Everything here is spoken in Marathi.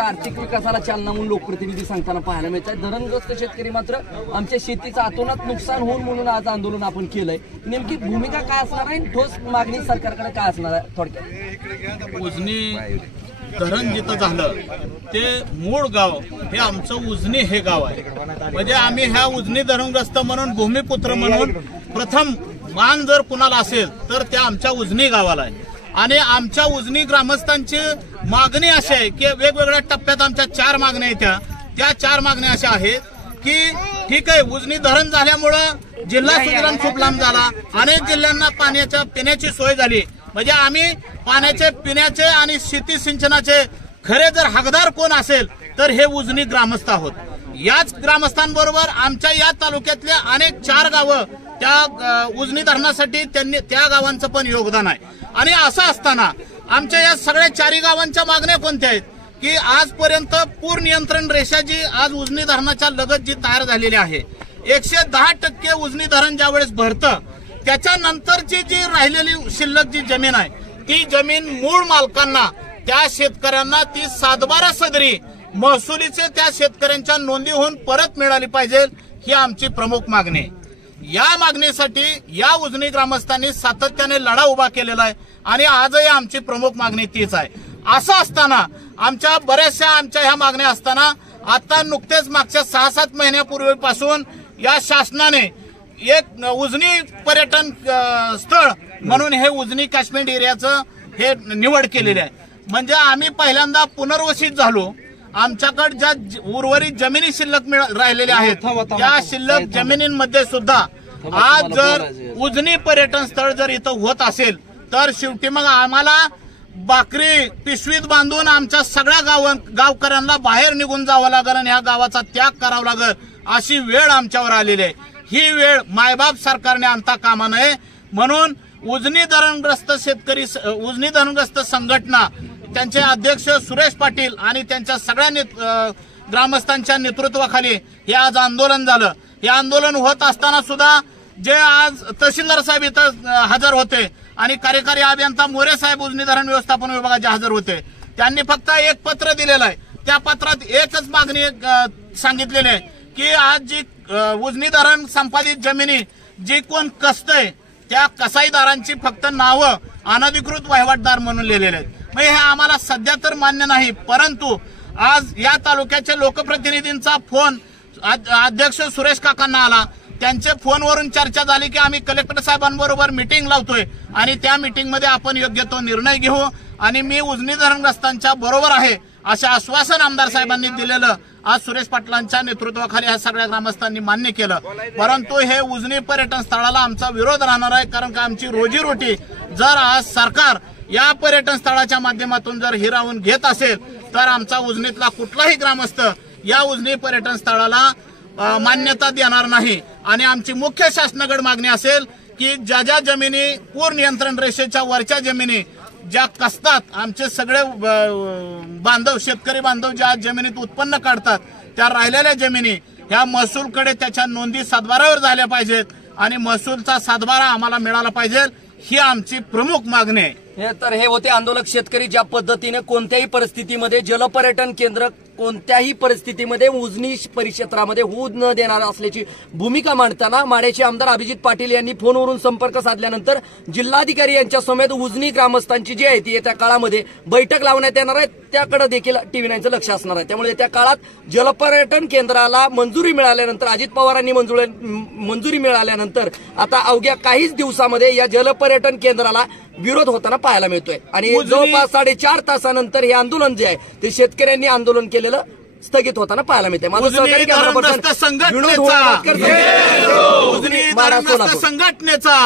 आर्थिक विकासाला चालना म्हणून लोकप्रतिनिधी सांगताना पाहायला मिळत आहे। धरणग्रस्त शेतकरी मात्र आमच्या शेतीचं अतोनात नुकसान होऊन म्हणून आज आंदोलन आपण केलंय। नेमकी भूमिका काय असणार आहे, ठोस मागणी सरकारकडे काय असणार आहे? थोडक्यात उजनी धरण जिथं झालं ते मूळ गाव हे आमचं उजनी हे गाव आहे। म्हणजे आम्ही ह्या उजनी धरणग्रस्त म्हणून भूमिपुत्र म्हणून प्रथम मान जर कुणाला असेल तर त्या आमच्या उजनी गावाला आहे। आणि आमच्या उजनी ग्रामस्थांची मागणी अशी आहे की वेगवेगळ्या टप्प्यात आमच्या 4 मागण्या येत्या। त्या 4 मागण्या अशा आहेत की ठीक आहे, उजनी धरण झाल्यामुळं जिल्हा सुजलाम सुफलाम झाला, अनेक जिल्ह्यांना पाण्याच्या पिण्याची सोय झाली। म्हणजे आम्ही पाण्याचे पिण्याचे आणि शेती सिंचनाचे खरे जर हकदार कोण असेल तर हे उजनी ग्रामस्थ आहोत। याच ग्रामस्थांबरोबर आमच्या या तालुक्यातल्या अनेक 4 गावं त्या उजनी धरणासाठी त्यांनी त्या गावांचं पण योगदान आहे। आणि असं असताना आमच्या या सगळ्या 4 गावांच्या मागण्या कोणत्या आहेत की आजपर्यंत पूर नियंत्रण रेषा जी आज उजनी धरणाच्या लगत जी तयार झालेली आहे, 110% उजनी धरण ज्यावेळेस भरतं त्याच्यानंतरची जी राहिलेली शिल्लक जी जमीन आहे ती जमीन मूळ मालकांना त्या शेतकऱ्यांना ती 7/12 सदरी महसुलीचे त्या शेतकऱ्यांच्या नोंदी होऊन परत मिळाली पाहिजे, ही आमची प्रमुख मागणी आहे। या मागणीसाठी या उजनी ग्रामस्थांनी सातत्याने लढा उभा केलेला आहे आणि आजही आमची प्रमुख मागणी तीच आहे। असं असताना आमच्या बऱ्याचशा ह्या मागण्या असताना आता नुकतेच मागच्या 6-7 महिन्यापूर्वीपासून या शासनाने एक उजनी पर्यटन स्थळ म्हणून हे उजनी काश्मीर एरियाचं हे निवड केलेली आहे। म्हणजे आम्ही पहिल्यांदा पुनर्वसित झालो। आमच्याकडे ज्या उर्वरित जमिनी शिल्लक राहिलेल्या आहेत त्या शिल्लक जमिनींमध्ये सुद्धा आज जर उजनी पर्यटन स्थळ जर इथं होत असेल तर शेवटी मग आम्हाला बाकरी पिशवीत बांधून आमच्या सगळ्या गावकऱ्यांना बाहेर निघून जावं लागेल आणि ह्या गावाचा त्याग करावा लागेल, अशी वेळ आमच्यावर आलेली आहे। ही वेळ मायबाप सरकारने आणता कामा नये म्हणून उजनी धरणग्रस्त शेतकरी उजनी धरणग्रस्त संघटना त्यांचे अध्यक्ष सुरेश पाटील आणि त्यांच्या सगळ्या ग्रामस्थांच्या नेतृत्वाखाली हे आज आंदोलन झालं। हे आंदोलन होत असताना सुद्धा जे आज तहसीलदार साहेब इथं हजर होते आणि कार्यकारी अभियंता मोरे साहेब उजनी धरण व्यवस्थापन विभागाचे हजर होते, त्यांनी फक्त एक पत्र दिलेलं आहे। त्या पत्रात एकच मागणी सांगितलेली आहे की आज जी उजनी धरण संपादित जमिनी जी कोण कसतंय त्या कसाईदारांची फक्त नावं अनधिकृत वहिवाटदार म्हणून लिहिलेले आहेत। हे आम्हाला सध्या तर मान्य नाही, परंतु आज या तालुक्याच्या लोकप्रतिनिधींचा फोन अध्यक्ष सुरेश काकांना आला। त्यांच्या फोनवरून चर्चा झाली की आम्ही कलेक्टर साहेबांबरोबर मीटिंग लावतोय आणि त्या मीटिंगमध्ये आपण योग्य तो निर्णय घेऊ आणि मी उजनी धरणग्रस्तांच्या बरोबर आहे असे आश्वासन आमदार साहेबांनी दिलेलं आज सुरेश पाटलांच्या नेतृत्वाखाली ह्या सगळ्या ग्रामस्थांनी मान्य केलं। परंतु हे उजनी पर्यटन स्थळाला आमचा विरोध राहणार आहे, कारण का आमची रोजीरोटी जर आज सरकार या पर्यटन स्थळाच्या माध्यमातून जर हिरावून घेत असेल तर आमचा उजनीतला कुठलाही ग्रामस्थ या उजनी पर्यटन स्थळाला मान्यता देणार नाही। आणि आमची मुख्य शासनाकडे मागणी असेल की ज्या जमिनी पूर नियंत्रण रेषेच्या वरच्या जमिनी ज्या कसतात, आमचे सगळे बांधव शेतकरी बांधव ज्या जमिनीत उत्पन्न काढतात त्या राहिलेल्या जमिनी ह्या महसूलकडे त्याच्या नोंदी 7/12 झाल्या पाहिजेत आणि महसूलचा 7/12 आम्हाला मिळाला पाहिजे, ही आमची प्रमुख मागणी आहे। तर हे होते आंदोलक शेतकरी ज्या पद्धतीने कोणत्याही परिस्थितीमध्ये जलपर्यटन केंद्र कोणत्याही परिस्थितीमध्ये उजनी परिक्षेत्रामध्ये होऊ न देणार असल्याची भूमिका मांडताना माढ्याचे आमदार अभिजित पाटील यांनी फोनवरून संपर्क साधल्यानंतर जिल्हाधिकारी यांच्या समेत उजनी ग्रामस्थांची जी आहे ती येत्या काळामध्ये बैठक लावण्यात येणार आहे, त्याकडे देखील TV9 चं लक्ष असणार आहे। त्यामुळे त्या काळात जलपर्यटन केंद्राला मंजुरी मिळाल्यानंतर अजित पवारांनी मंजुरी मिळाल्यानंतर आता अवघ्या काहीच दिवसामध्ये या जलपर्यटन केंद्राला विरोध होताना पाहायला मिळतोय आणि जवळपास 4.5 तासानंतर हे आंदोलन जे आहे ते शेतकऱ्यांनी आंदोलन केलेलं स्थगित होताना पाहायला मिळतंय। संघटनेचा